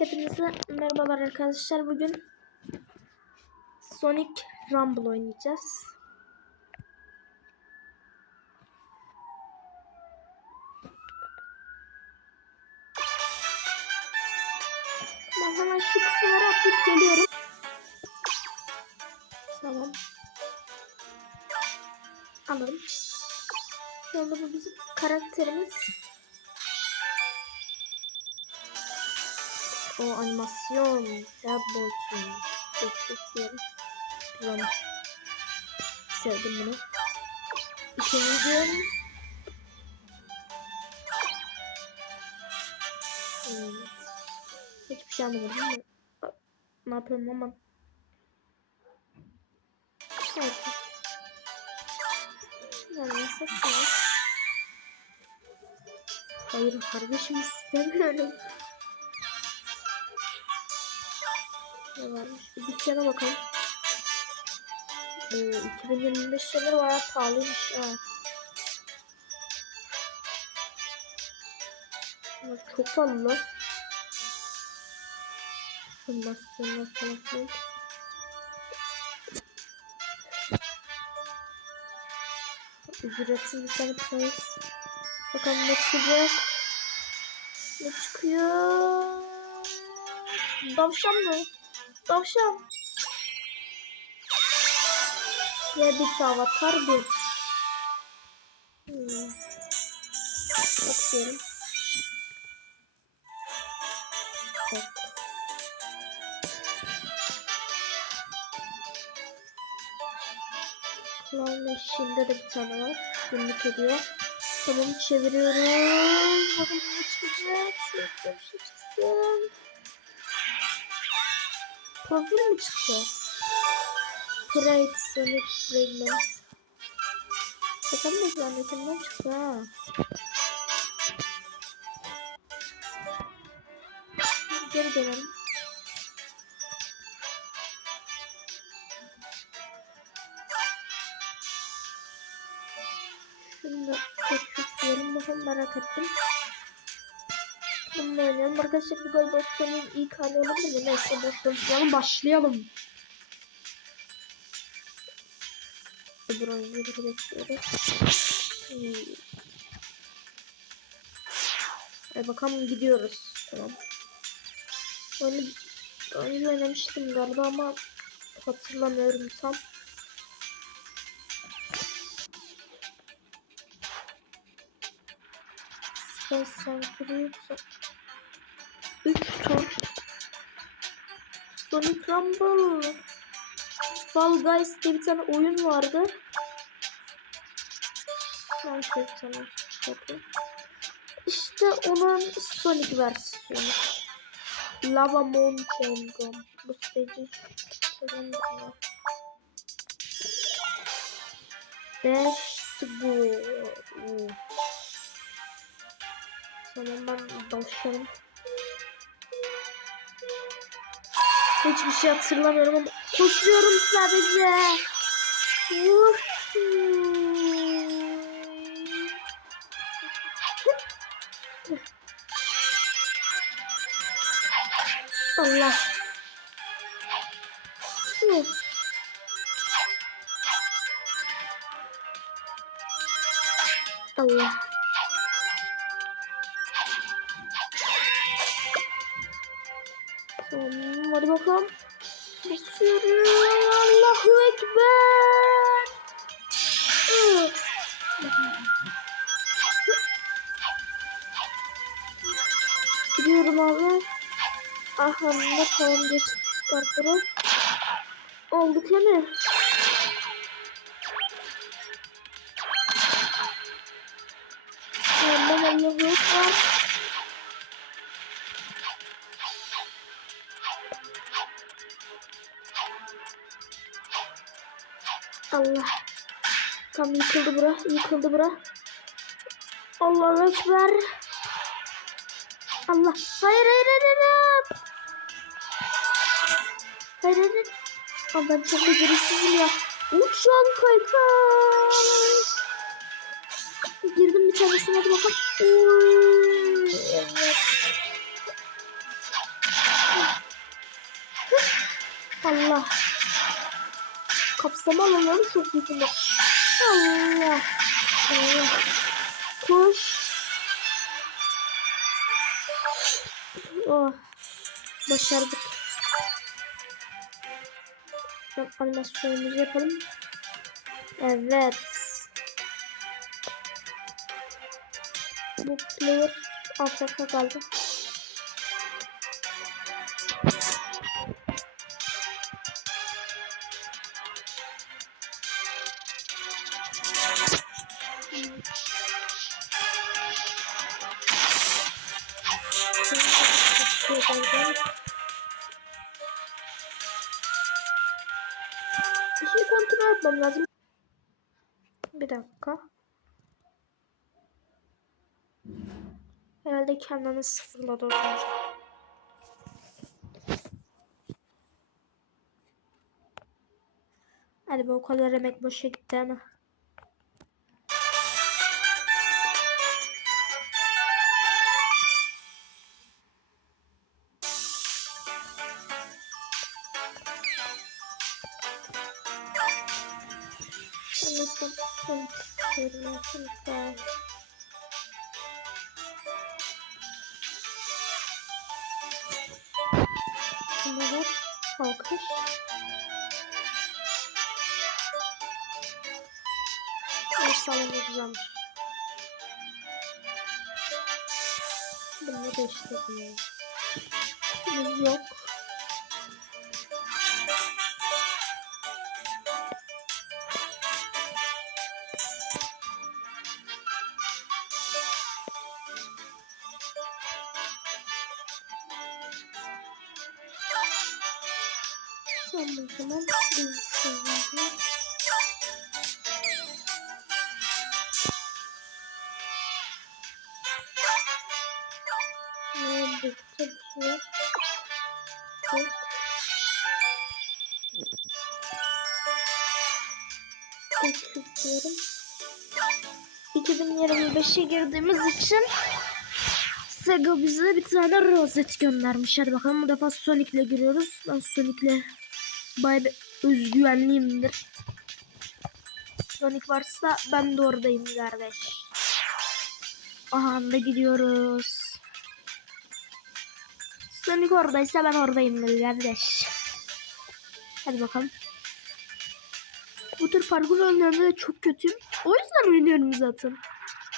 Hepinize merhabalar arkadaşlar. Bugün Sonic Rumble oynayacağız. Ben hemen şu kısımları atlayıp geliyorum. Tamam. Alalım. Şu anda bu bizim karakterimiz. O animasyon. Red Çok diyelim. Güzel. Sevdim bunu. İkinci gün. Hmm. Hiçbir şey anlamadım ama ne yapıyorum aman. Evet. Neyse tamam. Hayır kardeşim istemiyorum. Varmış? Bir dükkana bakalım. Ee, 2025 şeyleri bayağı pahalıymış ha. Ama çok pahalı. Animasyonlar falan. Ücretsiz bir tane price. Bakalım ne çıkacak. Ne çıkıyor? Tavşan mı? Tavşan. Rabbit avatar bir. Hmm. Bakıyorum. Bak. Clown eşiğinde de bir tane var. Günlük ediyor. Tamam çeviriyoruz. Bakalım ne Profil mi çıktı? Create Sonic Fragment. Şaka mı zannetinden çıktı ha. Geri dönelim. Şimdi tekrar bakalım merak ettim. Bunu oynayalım. Arkadaşlar bu galiba Sony'in ilk hali olabilir mi? Neyse boş konuşmayalım. Başlayalım. Öbür oyuncuları bekliyoruz. Hadi bakalım gidiyoruz. Tamam. Oyunu daha önce oynamıştım galiba ama hatırlamıyorum tam. Space Sanctuary 3 tur Sonic Rumble Fall Guys diye bir tane oyun vardı. Şöyle bir tane. İşte onun Sonic versiyonu. Lava Mountain Gum. Bu stage'in var. To go. Tamam ben dalışalım. Hiçbir şey hatırlamıyorum ama koşuyorum sadece. Allah. Allah. Tamam hadi bakalım. Basıyorum. Allahu Ekber. Gidiyorum abi. Aha ne tamam geçtik parkuru. Olduk değil mi? Tamam Allahu Allah. Tam yıkıldı bura. Yıkıldı bura. Allahu Ekber. Allah. Hayır hayır hayır hayır. Hayır hayır. Aa, ben çok beceriksizim ya. Uçan kaykay. Girdim bir tanesine hadi bakalım. Evet. Allah. Kapsama alanları çok büyük ama. Allah. Allah. Koş. Oh. Başardık. Animasyonumuzu yapalım. Evet. Bu player AFK kaldı. Herhalde kendini sıfırladı o zaman. Hadi o kadar emek boşa gitti ama. Salonu güzelmiş. Bunu da işte Biz yok. Ne bitti bu? Yok. Ekliyorum. 2025'e girdiğimiz için Sega bize bir tane rozet göndermiş. Hadi bakalım bu defa Sonic'le giriyoruz. Ben Sonic'le bayağı bir özgüvenliyimdir. Sonic varsa ben de oradayım kardeş. Aha da gidiyoruz. Sonic oradaysa ben oradayım kardeş. Hadi bakalım. Bu tür parkur oyunlarında da çok kötüyüm. O yüzden oynuyorum zaten.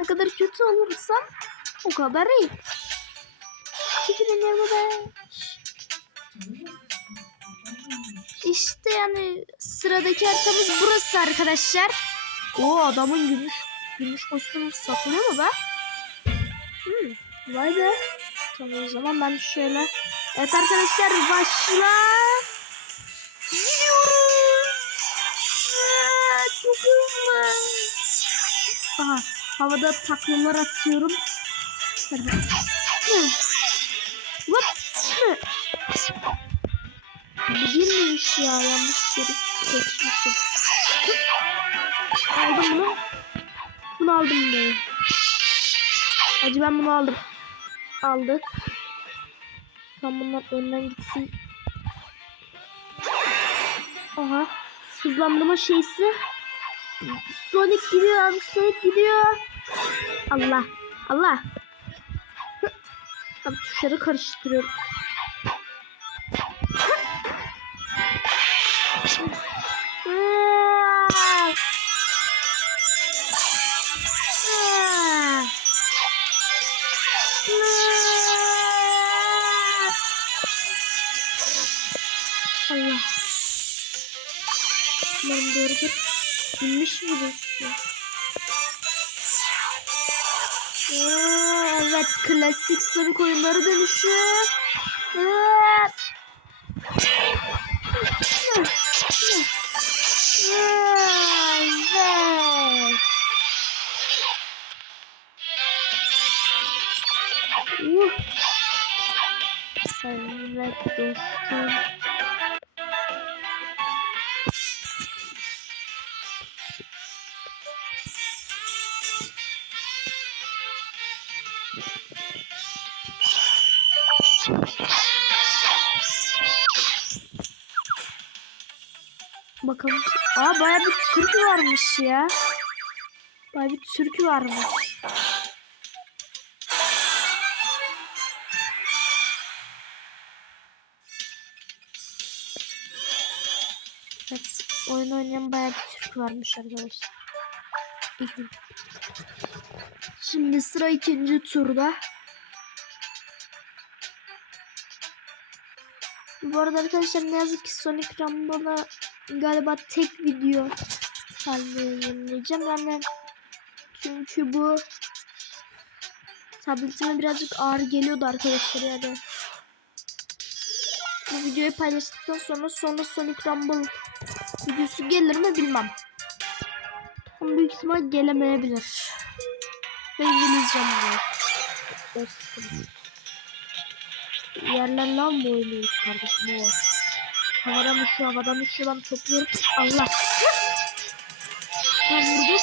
Ne kadar kötü olursam o kadar iyi. 2025. İşte yani sıradaki haritamız burası arkadaşlar. O adamın gümüş gümüş kostümü satılıyor mu be? Hmm, vay be. Tamam o zaman ben şöyle. Evet arkadaşlar başla. Gidiyoruz. Çok hızlı. Aha havada taklalar atıyorum. Bu değilmiş ya yanlış yeri seçmişim. Aldım bunu. Bunu aldım be. Hacı ben bunu aldım. Aldık. Tam bunlar önden gitsin. Aha. Hızlandırma şeysi. Sonic gidiyor abi. Sonic gidiyor. Allah. Allah. Abi tuşları karıştırıyorum. Bilmiş mi birisi? Evet, klasik Sonic oyunları dönüşü. Evet. Uh. Evet dostum. Bakalım. Aa baya bir Türk varmış ya. Baya bir Türk varmış. Evet, oyun oynayan bayağı bir Türk varmış arkadaşlar. Şimdi sıra ikinci turda. Bu arada arkadaşlar ne yazık ki Sonic Rumble'a galiba tek video halinde yayınlayacağım. Yani çünkü bu tabletime birazcık ağır geliyordu arkadaşlar yani. Bu videoyu paylaştıktan sonra sonra Sonic Rumble videosu gelir mi bilmem. Ama büyük ihtimal gelemeyebilir. Ve İngilizcem yok. O. Yerler lan bu oyunu kardeşim o. Havadan uçuyor havadan uçuyor lan topluyorum. Allah. Tam vurduk.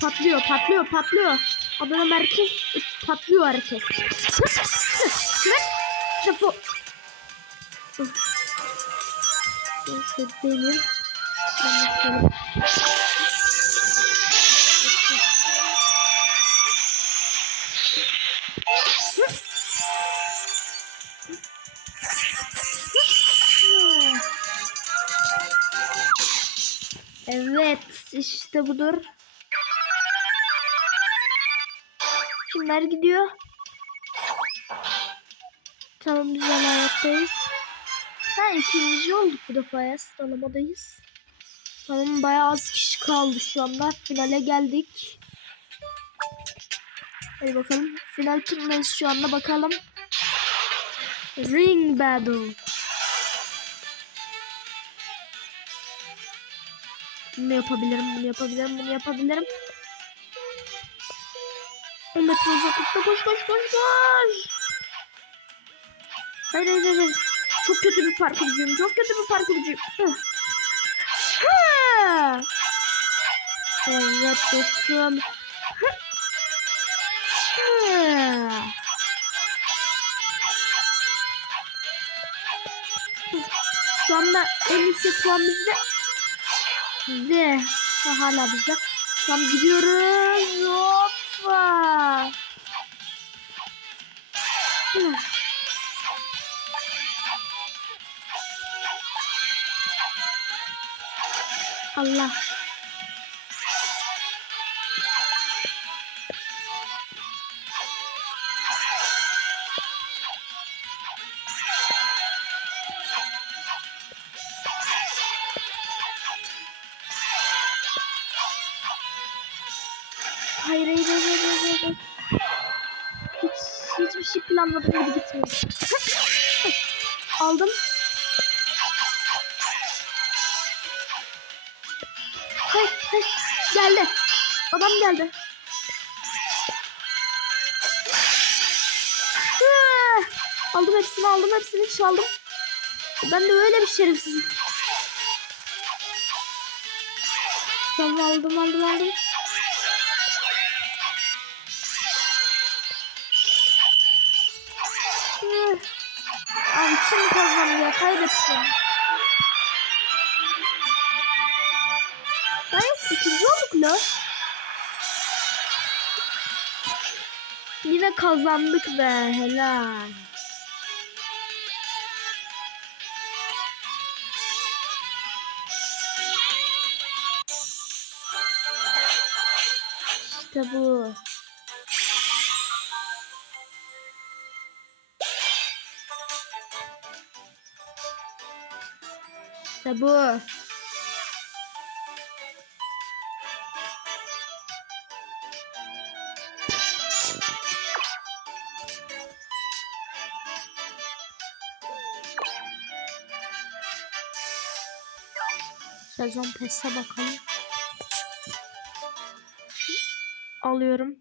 Patlıyor patlıyor patlıyor. Adana merkez patlıyor herkes. Defol. Neyse benim. Ben de Evet işte budur. Kimler gidiyor? Tamam güzel hayattayız. Ha ikinci olduk bu defa ya sıralamadayız. Tamam bayağı az kişi kaldı şu anda. Finale geldik. Hadi bakalım. Final turundayız şu anda bakalım. Ring Battle. Bunu yapabilirim, bunu yapabilirim, bunu yapabilirim. 10 metre uzaklıkta koş koş koş koş. Hayır hayır hayır. Çok kötü bir park ucuyum. Çok kötü bir park ucuyum. Hı. Ha! Evet dostum. Hı. Hı. Şu anda en yüksek puan bizde. Ha, hala bizde. Tam gidiyoruz. Hoppa. Allah. Hayır hayır hayır hayır hayır. Hiç, hiçbir şey planladım gibi gitmedi. Aldım. Hayır hayır. Geldi. Adam geldi. Hı. Aldım hepsini aldım hepsini çaldım. Ben de öyle bir şerefsizim. Tamam aldım aldım aldım. Abi kim kazandı ya kaybettim. Hayır ikinci olduk la. Yine kazandık be helal. İşte bu. İşte. Sezon PES'e bakalım. Alıyorum.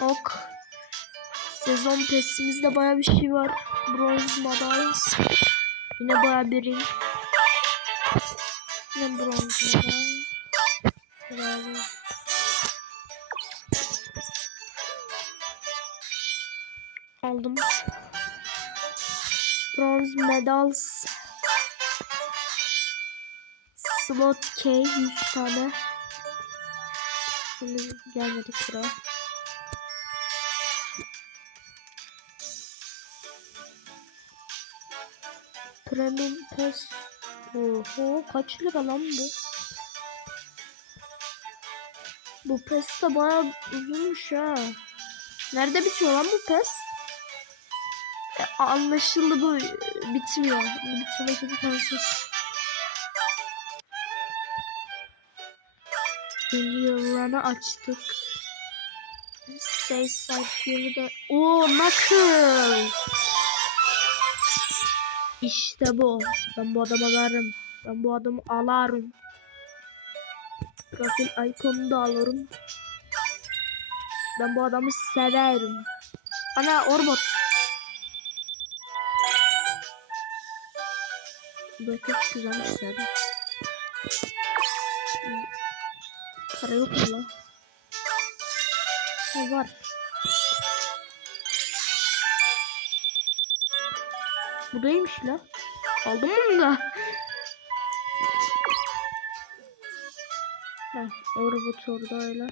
Ok. Sezon PES'imizde baya bir şey var. Bronz madalyas. Yine baya bir ring. Yine bronz madalya. Bravo. Aldım. Bronz medals. Slot K 100 tane. Şimdi gelmedik buraya. Premium Pass. Oho kaç lira lan bu? Bu pes de bayağı uzunmuş ha. Nerede bitiyor lan bu pes? E, anlaşıldı bu e, bitmiyor. Bitirmek çok imkansız. Yeni yıllarını açtık. Say sayfayı da... Oo Knuckles! İşte bu. Ben bu adamı alırım. Ben bu adamı alarım. Profil ikonunu da alırım. Ben bu adamı severim. Ana Orbot. Çok güzelmiş zaten. Para yok mu la? Ha, var. Bu neymiş la? Aldım bunu da? Heh, o robot orada öyle.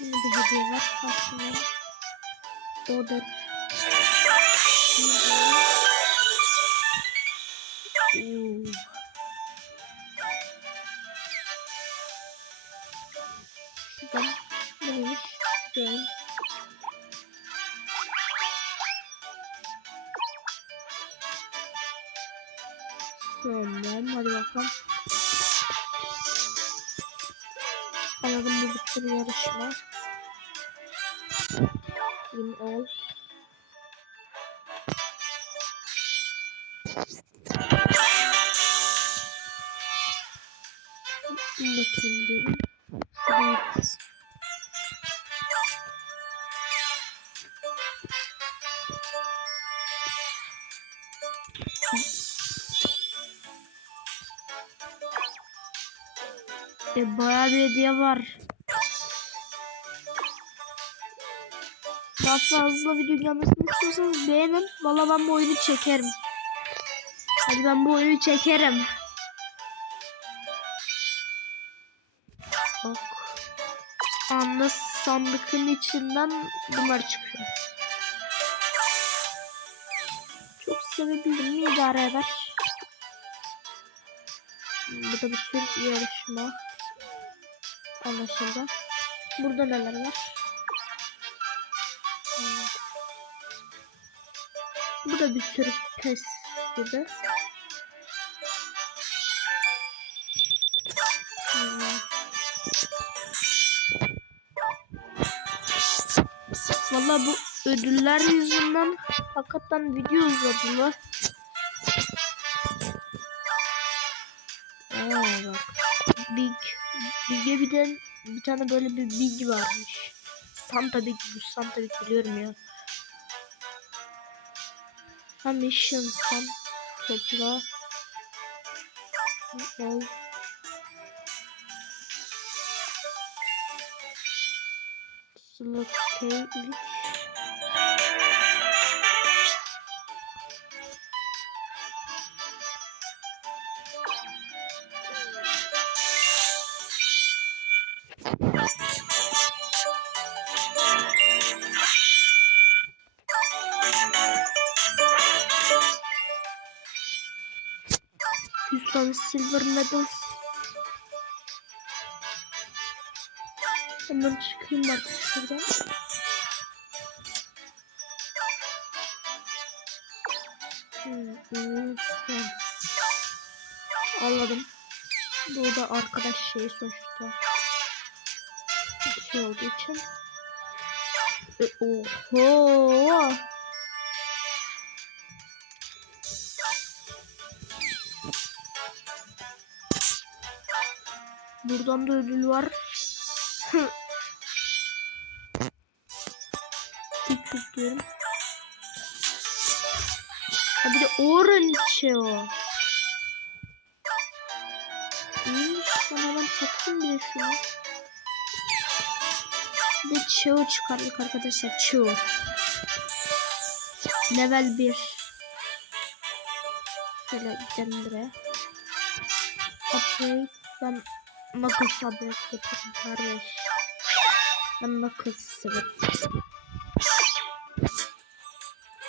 Yine bir hediye. Aslında. O da. Bir yarışma. Win all. Bakayım dedim. Evet. E, bayağı bir hediye var. Daha fazla video gelmesini istiyorsanız beğenin. Valla ben bu oyunu çekerim. Hadi ben bu oyunu çekerim. Bak. Anda sandıkın içinden bunlar çıkıyor. Çok sevebildim mi idare eder. Bu da bir tür yarışma. Anlaşıldı. Burada neler var? Bu da bir tür pes gibi. Valla bu ödüller yüzünden hakikaten video uzadılar. Aa. Big. Big'e bir de bir tane böyle bir Big varmış. Santa Big. Bu Santa Big biliyorum ya. Ha mission san topla. Al. Slot K3 100 tane silver medals. Hemen çıkayım artık şuradan. Hmm. Anladım. Bu da arkadaş şeyi sonuçta. Bir şey olduğu için. E, oho. Buradan da ödül var. Hiç diyorum. Ha bir de orange o. Satayım bir de şunu. Bir de Cheo çıkardık arkadaşlar. Cheo. Level 1. Şöyle gidelim buraya. Upgrade. Ben Knuckles upgrade yapıyorum kardeş. Ben severim.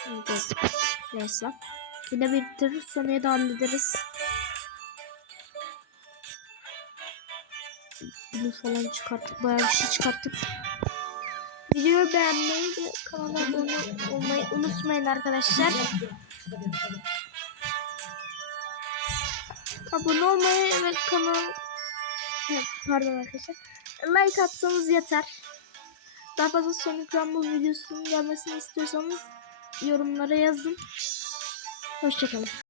Evet. Neyse. Yine biriktiririz. Sonraya da hallederiz. Bunu falan çıkarttık. Bayağı bir şey çıkarttık. Videoyu beğenmeyi ve kanala abone olmayı unutmayın arkadaşlar. Abone olmayı ve kanal pardon arkadaşlar. Like atsanız yeter. Daha fazla Sonic Rumble videosunun gelmesini istiyorsanız yorumlara yazın. Hoşçakalın.